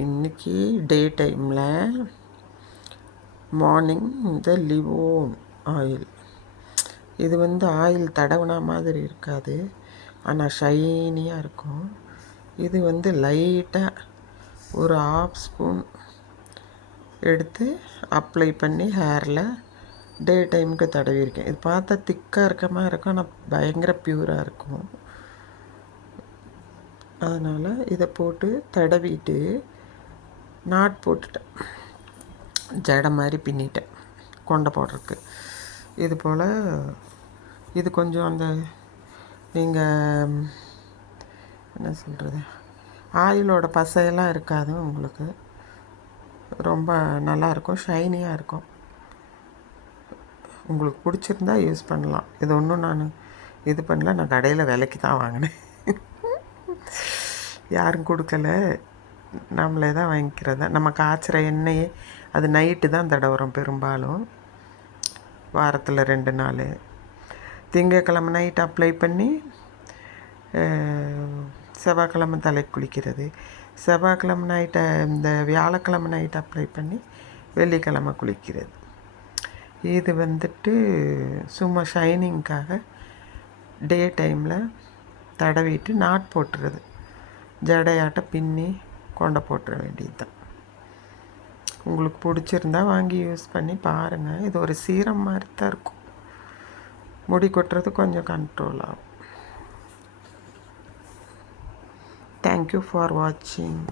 இன்றைக்கி டே டைமில் மார்னிங் இந்த லிவோன் ஆயில், இது ஆயில் தடவுனா மாதிரி இருக்காது, ஆனால் ஷைனியாக இருக்கும். இது லைட்டாக ஒரு 1/2 ஸ்பூன் எடுத்து அப்ளை பண்ணி ஹேரில் டே டைமுக்கு தடவிருக்கேன். இது பார்த்தா திக்காக இருக்க மாதிரி இருக்கும், ஆனால் பயங்கர ப்யூராக இருக்கும். அதனால் இதை போட்டு தடவிட்டு நாட் போட்டுட்டேன், ஜடை மாதிரி பின்னிட்டேன் கொண்டை போடுறதுக்கு. இது போல் இது கொஞ்சம் அந்த நீங்கள் என்ன சொல்கிறது, ஆயிலோட பசையெல்லாம் இருக்காது, உங்களுக்கு ரொம்ப நல்லாயிருக்கும், ஷைனியாக இருக்கும். உங்களுக்கு பிடிச்சிருந்தா யூஸ் பண்ணலாம். இது ஒன்றும் நான் இது பண்ணல, நான் கடையில் விலைக்கு தான் வாங்கினேன், யாரும் கொடுக்கல, நம்மளே தான் வாங்கிக்கிறதா. நம்ம காய்ச்சிற எண்ணெயே அது நைட்டு தான் தடவுறோம் பெரும்பாலும், வாரத்தில் 2 நாள். திங்கக்கிழமை நைட் அப்ளை பண்ணி செவ்வாய்க்கிழமை தலைக்கு குளிக்கிறது, செவ்வாய்க்கிழமை நைட்டை இந்த வியாழக்கிழமை நைட் அப்ளை பண்ணி வெள்ளிக்கிழமை குளிக்கிறது. இது சும்மா ஷைனிங்காக டே டைமில் தடவிட்டு நாட் போட்டுறது, ஜடையாட்ட பின்னி கொண்டை போட்டுற வேண்டியது தான். உங்களுக்கு பிடிச்சிருந்தா வாங்கி யூஸ் பண்ணி பாருங்கள். இது ஒரு சீரம் மாதிரி தான் இருக்கும், முடி கொட்டுறது கொஞ்சம் கண்ட்ரோல் ஆகும். தேங்க்யூ ஃபார் வாட்சிங்.